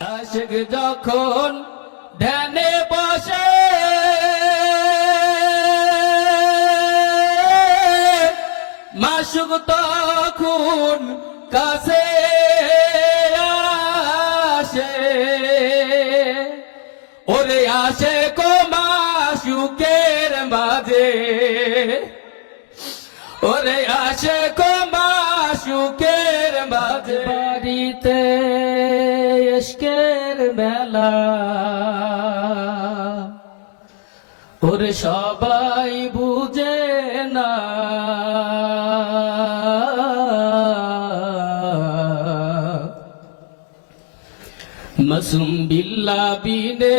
আশেক যখন ধ্যানে বসে মাসুক তখন কাছে আসে। ওরে আসে কো মাসুকের মাঝে। ওরে আসে কো মাসুকের মাঝে। বাড়িতে মেলা ওরে সবাই বুঝে না। মাসুম বিল্লা বিনে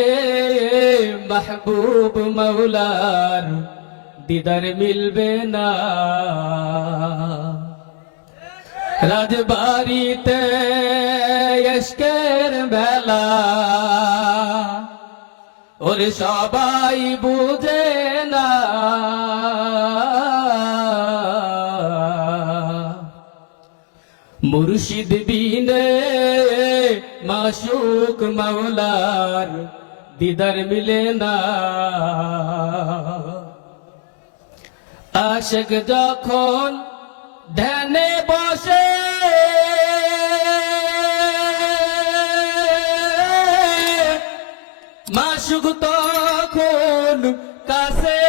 মাহবুব মৌলার দিদার মিলবে না। রাজবাড়িতে এসকের বেলা। ওরে সবাই বুঝে না। মুর্শিদ বিনে মাসুক মাওলার দিদার মিলে না। আশেক যখন ধ্যানে বসে মাসুক তখন কাছে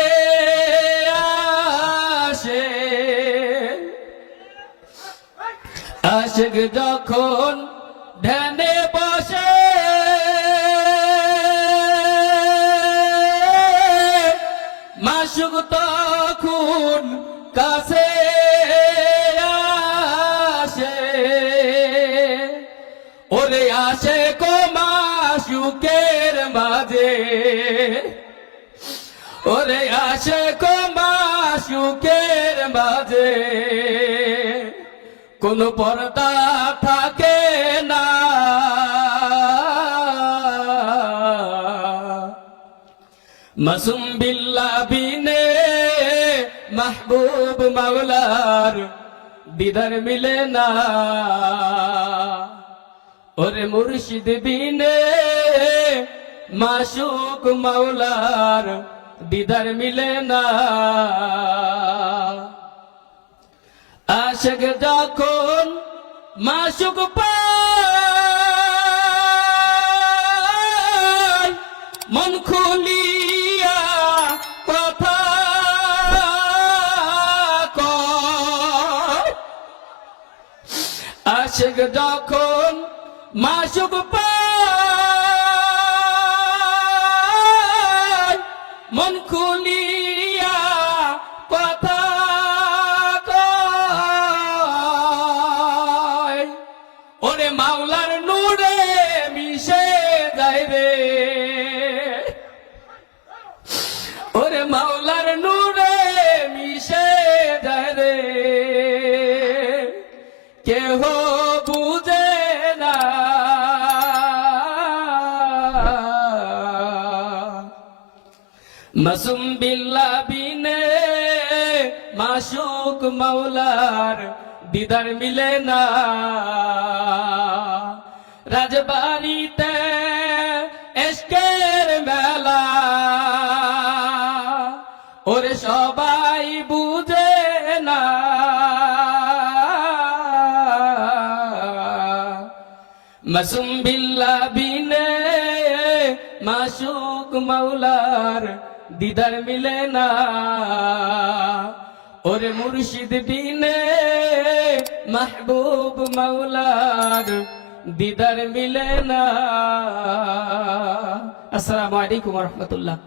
আসে। আশেক যখন ধ্যানে বসে। মাসুক তখন কাছে আসে। ওরে আসে কো মাসুকের মাঝে ওরে আসে কো মাসুকের মাঝে, কোন পর্দা থাকে না। মাসুম বিল্লা বিনে মাহবুব মাওলার দিদার মিলে না। ওরে মুর্শিদ বিনে মাসুক মাওলার দিদার মিলে না। আশেক যখন মাসুক মন খুলিয়া কথা আশেক যখন মাসুক পায় মন খুলিয়া কথা ওরে মাওলার নূরে মিশে রে। ওরে মাওলার নূরে মিশে যায় রে। কেহ মাসুম বিল্লা বিনে মাসুক মাওলার দিদার মিলে না। রাজবাড়িতে এসকের মেলা, ওরে সবাই বুঝে না। মাসুম বিল্লা বিনে মাসুক মাওলার দিদার মিলে না। ওরে মুর্শিদ বিনে মাহবুব মাওলার দিদার মিলে না। আসসালামু আলাইকুম রহমতুল্লাহ।